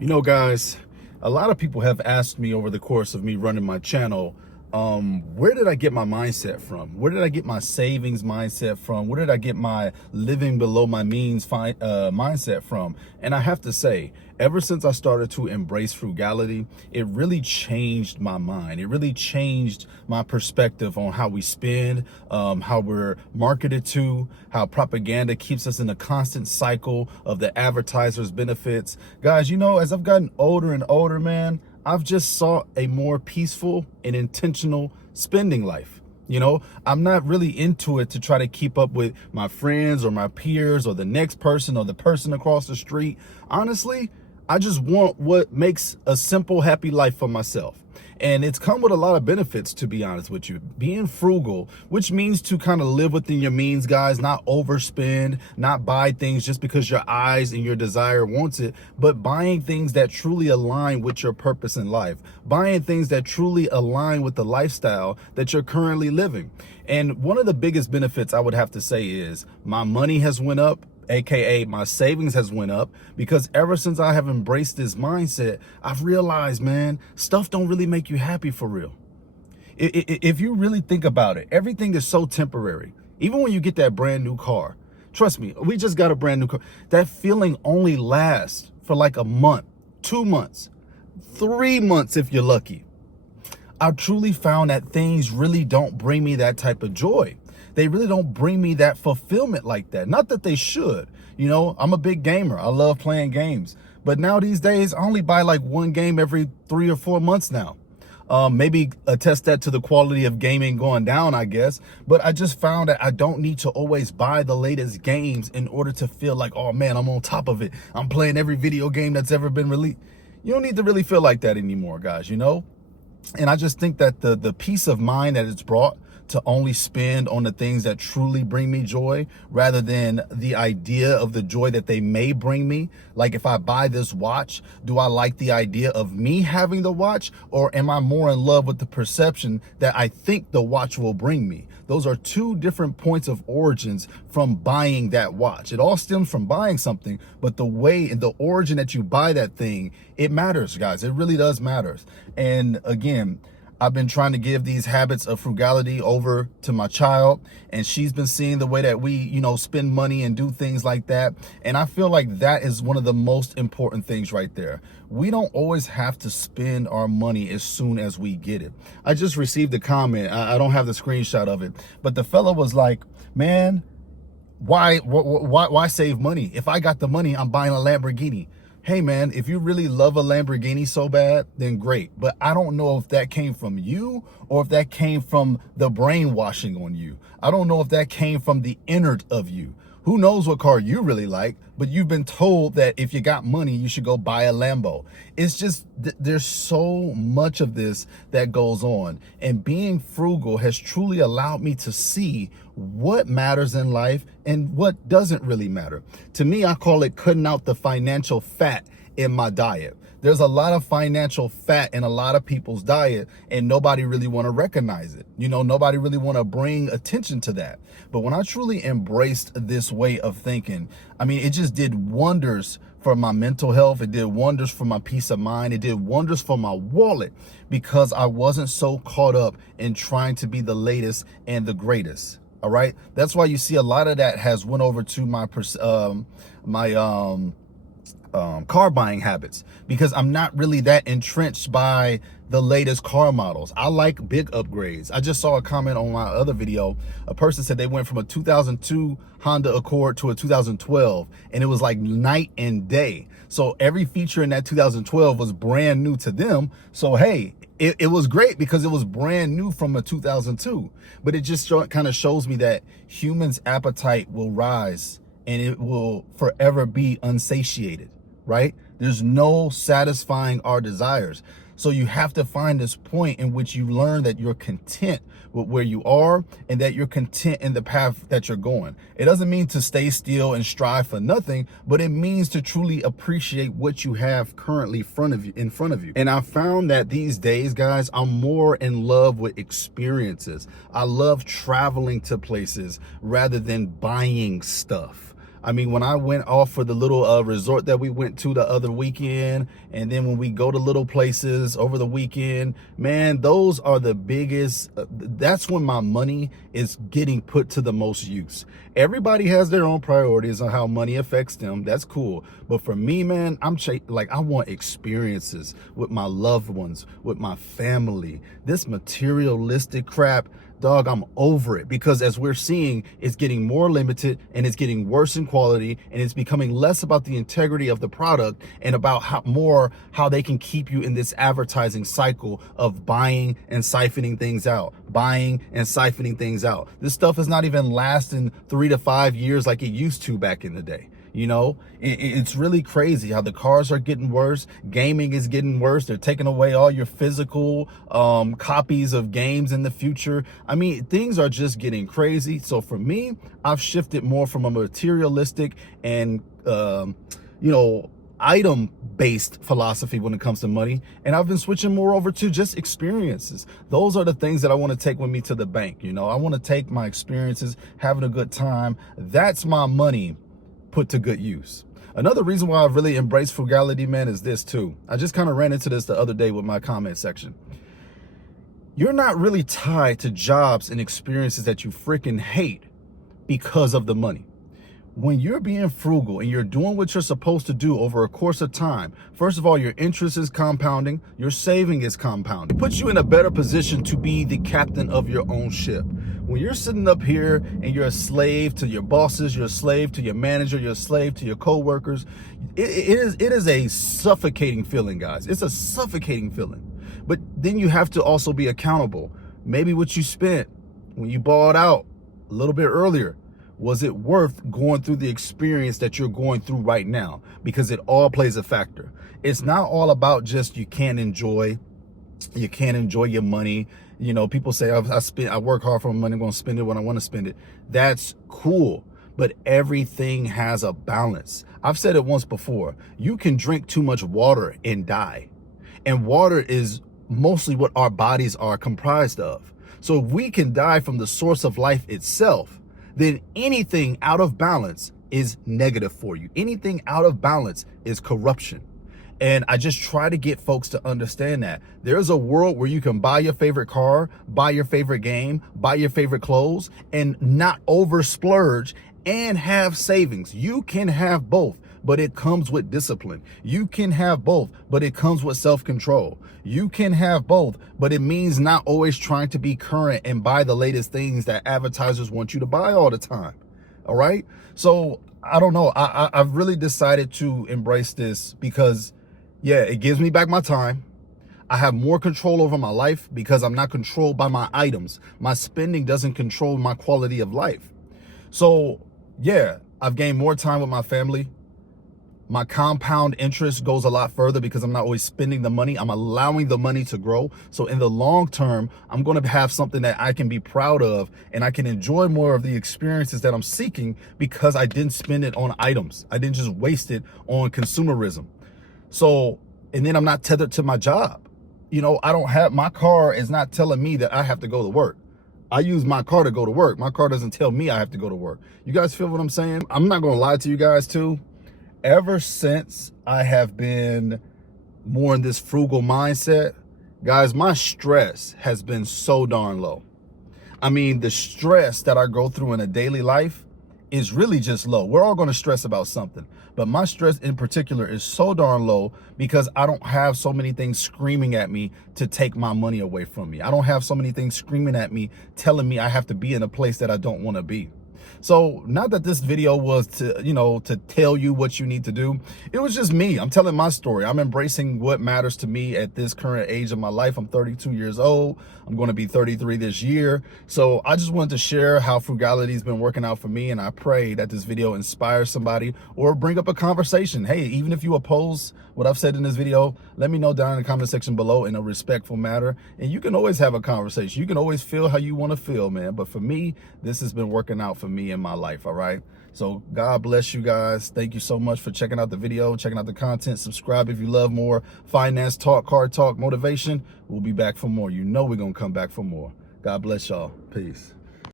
You know, guys, a lot of people have asked me over the course of me running my channel, where did I get my mindset from? Where did I get my savings mindset from? Where did I get my living below my means mindset from? And I have to say, ever since I started to embrace frugality, it really changed my mind. It really changed my perspective on how we spend, how we're marketed to, how propaganda keeps us in a constant cycle of the advertisers' benefits. Guys, you know, as I've gotten older and older, man, I've just sought a more peaceful and intentional spending life. You know, I'm not really into it to try to keep up with my friends or my peers or the next person or the person across the street. Honestly, I just want what makes a simple, happy life for myself. And it's come with a lot of benefits, to be honest with you. Being frugal, which means to kind of live within your means, guys, not overspend, not buy things just because your eyes and your desire wants it, but buying things that truly align with your purpose in life, buying things that truly align with the lifestyle that you're currently living. And one of the biggest benefits I would have to say is my money has went up, AKA my savings has went up, because ever since I have embraced this mindset, I've realized, man, stuff don't really make you happy for real. If you really think about it, everything is so temporary. Even when you get that brand new car, trust me, we just got a brand new car. That feeling only lasts for like a month, 2 months, 3 months if you're lucky. I truly found that things really don't bring me that type of joy. They really don't bring me that fulfillment like that. Not that they should. You know, I'm a big gamer. I love playing games. But now these days, I only buy like one game every 3 or 4 months now. Maybe attest that to the quality of gaming going down, I guess. But I just found that I don't need to always buy the latest games in order to feel like, oh man, I'm on top of it. I'm playing every video game that's ever been released. You don't need to really feel like that anymore, guys, you know? And I just think that the peace of mind that it's brought to only spend on the things that truly bring me joy, rather than the idea of the joy that they may bring me. Like if I buy this watch, do I like the idea of me having the watch, or am I more in love with the perception that I think the watch will bring me? Those are two different points of origins from buying that watch. It all stems from buying something, but the way and the origin that you buy that thing, it matters, guys. It really does matter. And again, I've been trying to give these habits of frugality over to my child, and she's been seeing the way that we, you know, spend money and do things like that. And I feel like that is one of the most important things right there. We don't always have to spend our money as soon as we get it. I just received a comment. I don't have the screenshot of it, but the fella was like, man, why save money? If I got the money, I'm buying a Lamborghini. Hey man, if you really love a Lamborghini so bad, then great. But I don't know if that came from you or if that came from the brainwashing on you. I don't know if that came from the innard of you. Who knows what car you really like, but you've been told that if you got money, you should go buy a Lambo. It's just, there's so much of this that goes on. And being frugal has truly allowed me to see what matters in life and what doesn't really matter. To me, I call it cutting out the financial fat in my diet. There's a lot of financial fat in a lot of people's diet, and nobody really want to recognize it. You know, nobody really want to bring attention to that. But when I truly embraced this way of thinking, I mean, it just did wonders for my mental health. It did wonders for my peace of mind. It did wonders for my wallet, because I wasn't so caught up in trying to be the latest and the greatest. All right. That's why you see a lot of that has went over to my car buying habits, because I'm not really that entrenched by the latest car models. I like big upgrades. I just saw a comment on my other video. A person said they went from a 2002 Honda Accord to a 2012, and it was like night and day. So every feature in that 2012 was brand new to them. So hey, it was great because it was brand new from a 2002. But it just kind of shows me that humans' appetite will rise and it will forever be unsatiated, right? There's no satisfying our desires. So you have to find this point in which you learn that you're content with where you are and that you're content in the path that you're going. It doesn't mean to stay still and strive for nothing, but it means to truly appreciate what you have currently in front of you. And I found that these days, guys, I'm more in love with experiences. I love traveling to places rather than buying stuff. I mean, when I went off for the little resort that we went to the other weekend, and then when we go to little places over the weekend, man, those are the biggest, that's when my money is getting put to the most use. Everybody has their own priorities on how money affects them. That's cool. But for me, man, I want experiences with my loved ones, with my family. This materialistic crap, dog, I'm over it, because as we're seeing, it's getting more limited and it's getting worse in quality, and it's becoming less about the integrity of the product and about how they can keep you in this advertising cycle of buying and siphoning things out, buying and siphoning things out. This stuff is not even lasting 3 to 5 years like it used to back in the day. You know, it's really crazy how the cars are getting worse. Gaming is getting worse. They're taking away all your physical copies of games in the future. I mean, things are just getting crazy. So for me, I've shifted more from a materialistic and, item-based philosophy when it comes to money. And I've been switching more over to just experiences. Those are the things that I want to take with me to the bank. You know, I want to take my experiences, having a good time. That's my money put to good use. Another reason why I've really embraced frugality, man, is this too. I just kind of ran into this the other day with my comment section. You're not really tied to jobs and experiences that you freaking hate because of the money. When you're being frugal and you're doing what you're supposed to do over a course of time, first of all, your interest is compounding, your saving is compounding. It puts you in a better position to be the captain of your own ship. When you're sitting up here and you're a slave to your bosses, you're a slave to your manager, you're a slave to your coworkers, it is a suffocating feeling, guys. It's a suffocating feeling. But then you have to also be accountable. Maybe what you spent when you bought out a little bit earlier, was it worth going through the experience that you're going through right now? Because it all plays a factor. It's not all about just you can't enjoy your money. You know, people say I work hard for my money, I'm going to spend it when I want to spend it. That's cool, but everything has a balance. I've said it once before. You can drink too much water and die. And water is mostly what our bodies are comprised of. So if we can die from the source of life itself, then anything out of balance is negative for you. Anything out of balance is corruption. And I just try to get folks to understand that there's a world where you can buy your favorite car, buy your favorite game, buy your favorite clothes, and not over splurge and have savings. You can have both, but it comes with discipline. You can have both, but it comes with self-control. You can have both, but it means not always trying to be current and buy the latest things that advertisers want you to buy all the time. All right. So I don't know. I've really decided to embrace this because, yeah, it gives me back my time. I have more control over my life because I'm not controlled by my items. My spending doesn't control my quality of life. So yeah, I've gained more time with my family. My compound interest goes a lot further because I'm not always spending the money. I'm allowing the money to grow. So in the long term, I'm going to have something that I can be proud of, and I can enjoy more of the experiences that I'm seeking because I didn't spend it on items. I didn't just waste it on consumerism. So, and then I'm not tethered to my job. You know, my car is not telling me that I have to go to work. I use my car to go to work. My car doesn't tell me I have to go to work. You guys feel what I'm saying? I'm not going to lie to you guys too. Ever since I have been more in this frugal mindset, guys, my stress has been so darn low. I mean, the stress that I go through in a daily life is really just low. We're all going to stress about something, but my stress in particular is so darn low because I don't have so many things screaming at me to take my money away from me. I don't have so many things screaming at me telling me I have to be in a place that I don't want to be. So not that this video was to tell you what you need to do. It was just me. I'm telling my story. I'm embracing what matters to me at this current age of my life. I'm 32 years old. I'm going to be 33 this year. So I just wanted to share how frugality has been working out for me. And I pray that this video inspires somebody or bring up a conversation. Hey, even if you oppose what I've said in this video, let me know down in the comment section below in a respectful manner. And you can always have a conversation. You can always feel how you want to feel, man. But for me, this has been working out for me in my life. All right. So God bless you guys. Thank you so much for checking out the video, checking out the content. Subscribe if you love more finance talk, car talk, motivation. We'll be back for more. You know we're going to come back for more. God bless y'all. Peace.